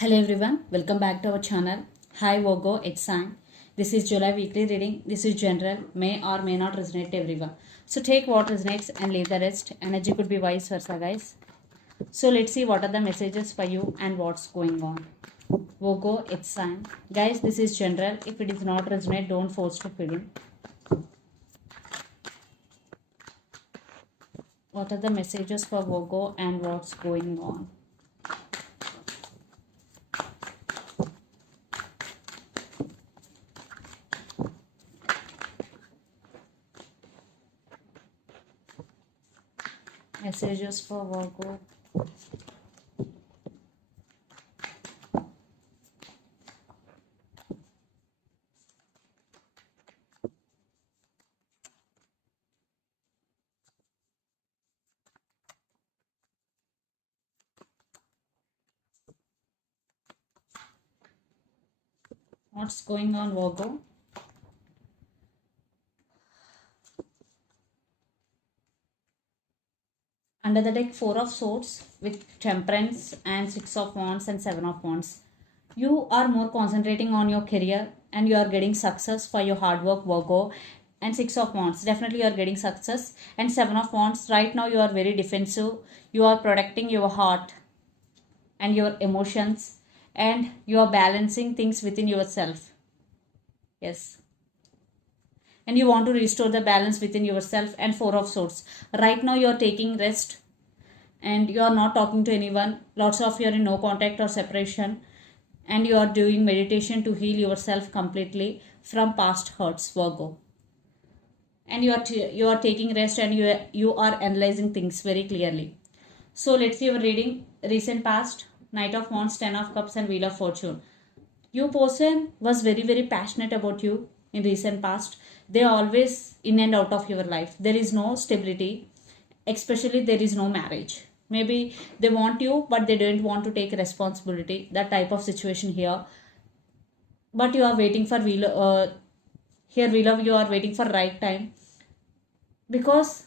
Hello everyone, welcome back to our channel. Hi Virgo, it's Sang. This is July weekly reading. This is general, may or may not resonate to everyone. So take what resonates and leave the rest. Energy could be vice versa, guys. So let's see what are the messages for you and what's going on. Virgo, it's Sang. Guys, this is general. If it is not resonate, don't force to fill in. What are the messages for Virgo and what's going on? Messages for Virgo. What's going on, Virgo? Under the deck, 4 of Swords with Temperance and 6 of Wands and 7 of Wands. You are more concentrating on your career and you are getting success for your hard work, Virgo. And 6 of Wands, definitely you are getting success. And 7 of Wands, right now you are very defensive. You are protecting your heart and your emotions and you are balancing things within yourself. Yes. And you want to restore the balance within yourself. And 4 of Swords, right now you are taking rest and you are not talking to anyone. Lots of you are in no contact or separation and you are doing meditation to heal yourself completely from past hurts, Virgo. And you are taking rest and you are analyzing things very clearly. So let's see your reading. Recent past, Knight of Wands, 10 of Cups and Wheel of Fortune. Your person was very passionate about you in recent past. They are always in and out of your life. There is no stability, especially there is no marriage. Maybe they want you but they don't want to take responsibility, that type of situation here. But you are waiting for here we love, you are waiting for right time because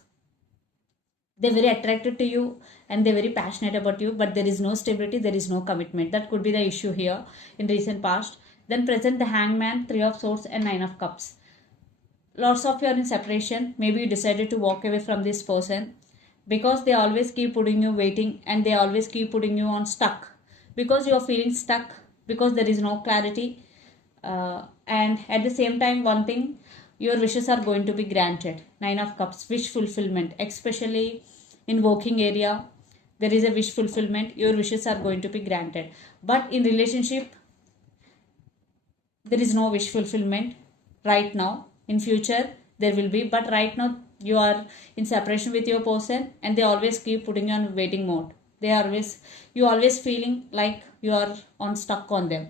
they're very attracted to you and they're very passionate about you, but there is no stability, there is no commitment. That could be the issue here in recent past. Then present, the Hangman, 3 of Swords and 9 of Cups. Lots of you are in separation. Maybe you decided to walk away from this person because they always keep putting you waiting and they always keep putting you on stuck because you are feeling stuck because there is no clarity. And at the same time, one thing, your wishes are going to be granted. 9 of Cups, wish fulfillment, especially in working area, there is a wish fulfillment. Your wishes are going to be granted. But in relationship, there is no wish fulfillment right now. In future, there will be, but right now you are in separation with your person and they always keep putting you on waiting mode. You always feeling like you are on stuck on them.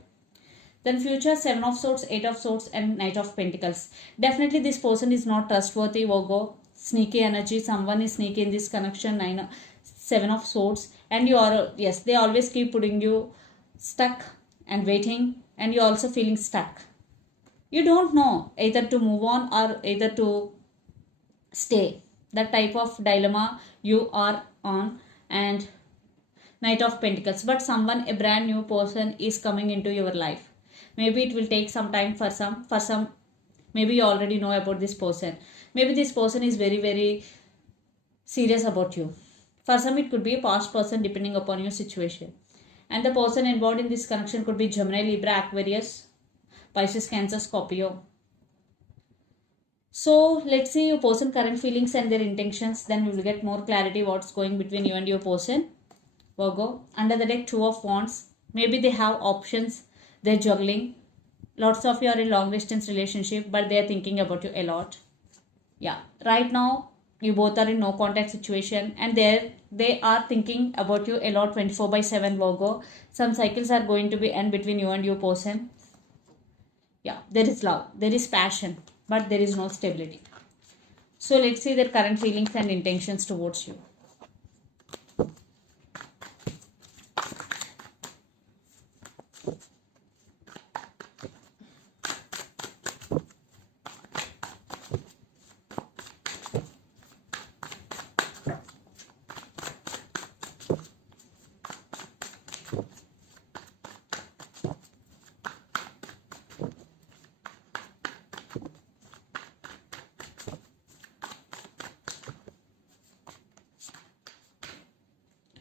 Then future, 7 of Swords, 8 of Swords and Knight of Pentacles. Definitely this person is not trustworthy, Virgo. Sneaky energy, someone is sneaky in this connection. 7 of Swords, and you are, yes, they always keep putting you stuck and waiting and you're also feeling stuck. You don't know either to move on or either to stay. That type of dilemma you are on. And Knight of Pentacles, but someone, a brand new person is coming into your life. Maybe it will take some time for some, maybe you already know about this person. Maybe this person is very serious about you. For some it could be a past person depending upon your situation. And the person involved in this connection could be Gemini, Libra, Aquarius, Pisces, Cancer, Scorpio. So let's see your person current feelings and their intentions. Then we will get more clarity what's going between you and your person, Virgo. Under the deck, 2 of Wands. Maybe they have options. They're juggling. Lots of you are in long distance relationship, but they're thinking about you a lot. Yeah. Right now, you both are in no contact situation and they are thinking about you a lot 24/7, Virgo. Some cycles are going to be end between you and your person. Yeah, there is love, there is passion, but there is no stability. So let's see their current feelings and intentions towards you.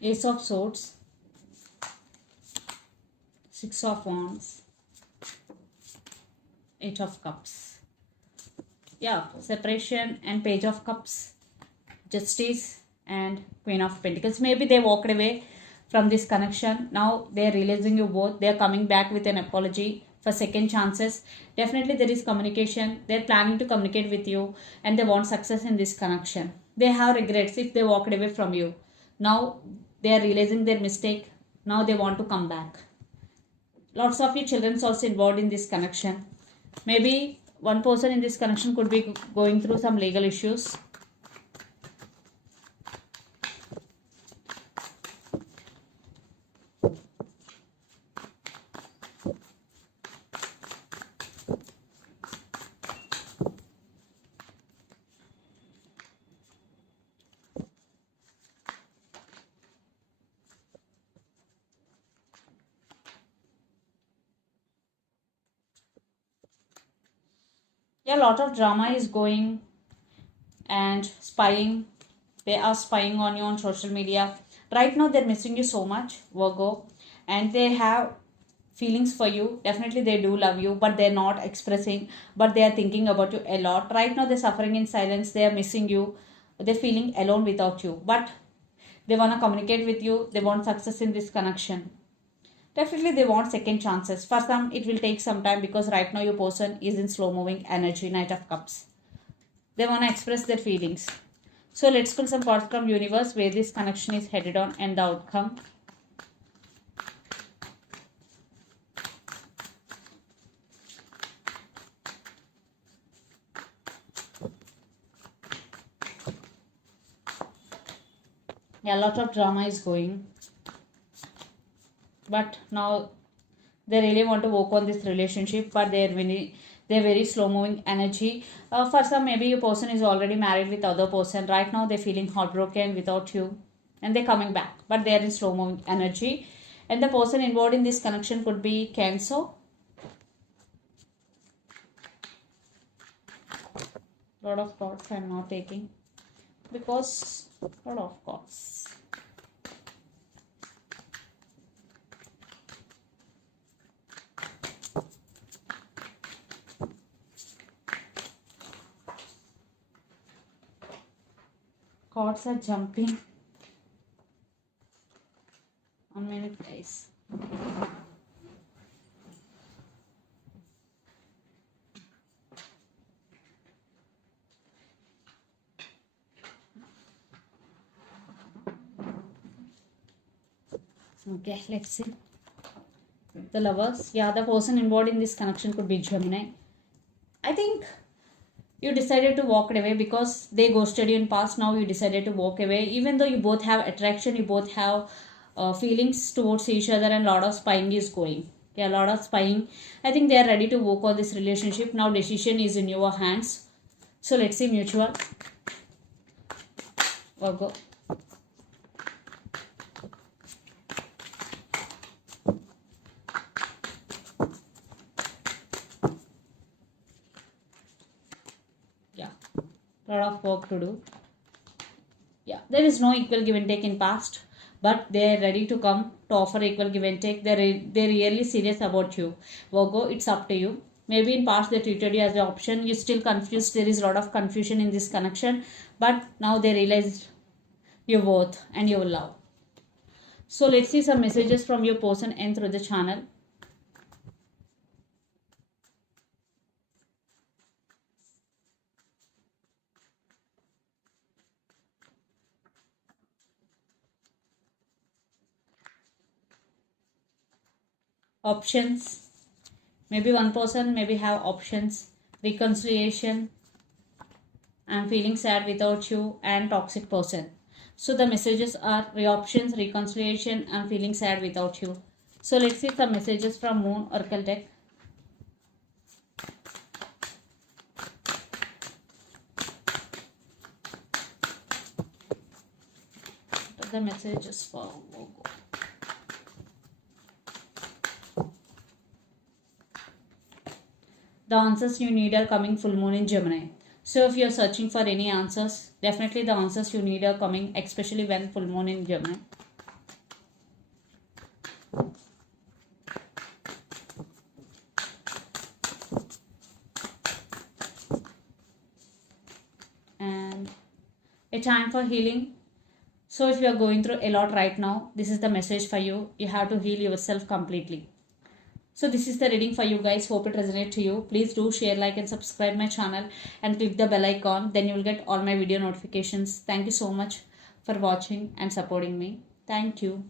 Ace of Swords, Six of Wands, Eight of Cups. Yeah, separation and Page of Cups, Justice and Queen of Pentacles. Maybe they walked away from this connection. Now they are realizing you both. They are coming back with an apology for second chances. Definitely there is communication. They are planning to communicate with you and they want success in this connection. They have regrets if they walked away from you. Now they are realizing their mistake. Now they want to come back. Lots of your children also involved in this connection. Maybe one person in this connection could be going through some legal issues. Yeah, a lot of drama is going and spying. They are spying on you on social media. Right now they're missing you so much, Virgo, and they have feelings for you. Definitely they do love you, but they're not expressing, but they are thinking about you a lot. Right now they're suffering in silence. They are missing you. They're feeling alone without you, but they want to communicate with you. They want success in this connection. Definitely they want second chances. For some, it will take some time because right now your person is in slow moving energy, Knight of Cups. They want to express their feelings. So let's pull some cards from universe where this connection is headed on and the outcome. Yeah, a lot of drama is going. But now they really want to work on this relationship, but they're very slow moving energy. For some, maybe your person is already married with other person. Right now they're feeling heartbroken without you and they're coming back, but they're in slow moving energy. And the person involved in this connection could be Cancer. Lot of cards I'm not taking because lot of cards. Cards are jumping on many places. Okay, let's see. The Lovers. Yeah, the person involved in this connection could be Gemini. I think you decided to walk away because they ghosted you in past. Now you decided to walk away. Even though you both have attraction, you both have feelings towards each other and a lot of spying is going. Yeah, a lot of spying. I think they are ready to work on this relationship. Now decision is in your hands. So let's see mutual. Virgo. Lot of work to do. Yeah, there is no equal give and take in past, but they are ready to come to offer equal give and take. They're really serious about you, Virgo. It's up to you. Maybe in past they treated you as an option. You're still confused. There is a lot of confusion in this connection, but now they realize your worth and your love. So let's see some messages from your person and through the channel. Options. Maybe one person maybe have options. Reconciliation. I'm feeling sad without you and toxic person. So the messages are options, reconciliation, I'm feeling sad without you. So let's see some messages from Moon Oracle deck. What are the messages for Virgo? The answers you need are coming full moon in Gemini. So if you're searching for any answers, definitely the answers you need are coming, especially when full moon in Gemini. And a time for healing. So if you are going through a lot right now, this is the message for you. You have to heal yourself completely. So this is the reading for you guys. Hope it resonates to you. Please do share, like and subscribe my channel and click the bell icon. Then you will get all my video notifications. Thank you so much for watching and supporting me. Thank you.